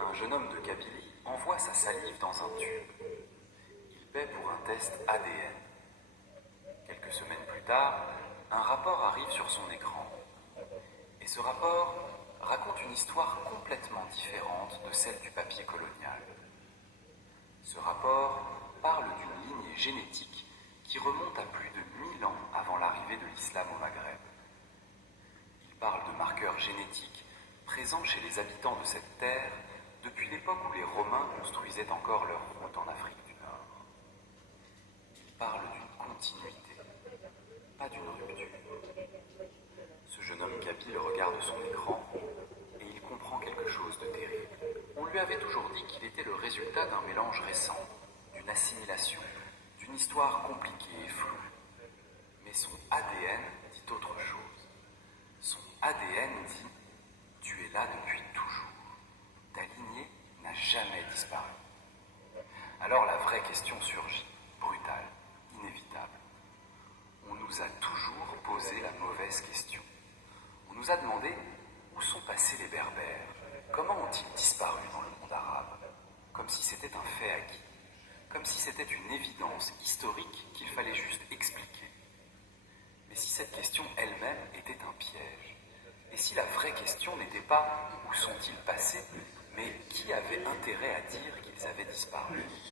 Un jeune homme de Kabylie envoie sa salive dans un tube. Il paie pour un test ADN. Quelques semaines plus tard, un rapport arrive sur son écran. Et ce rapport raconte une histoire complètement différente de celle du papier colonial. Ce rapport parle d'une lignée génétique qui remonte à plus de 1000 ans avant l'arrivée de l'islam au Maghreb. Il parle de marqueurs génétiques présents chez les habitants de cette terre depuis l'époque où les Romains construisaient encore leur route en Afrique du Nord. Il parle d'une continuité, pas d'une rupture. Ce jeune homme kabyle regarde son écran et il comprend quelque chose de terrible. On lui avait toujours dit qu'il était le résultat d'un mélange récent, d'une assimilation, d'une histoire compliquée et floue. Mais son ADN dit autre chose. Son ADN dit « Tu es là depuis toujours. Ta lignée n'a jamais disparu. » Alors la vraie question surgit, brutale, inévitable. On nous a toujours posé la mauvaise question. On nous a demandé où sont passés les Berbères, comment ont-ils disparu dans le monde arabe, comme si c'était un fait acquis, comme si c'était une évidence historique qu'il fallait juste expliquer. Mais si cette question elle-même était un piège, et si la vraie question n'était pas où sont-ils passés, mais qui avait intérêt à dire qu'ils avaient disparu?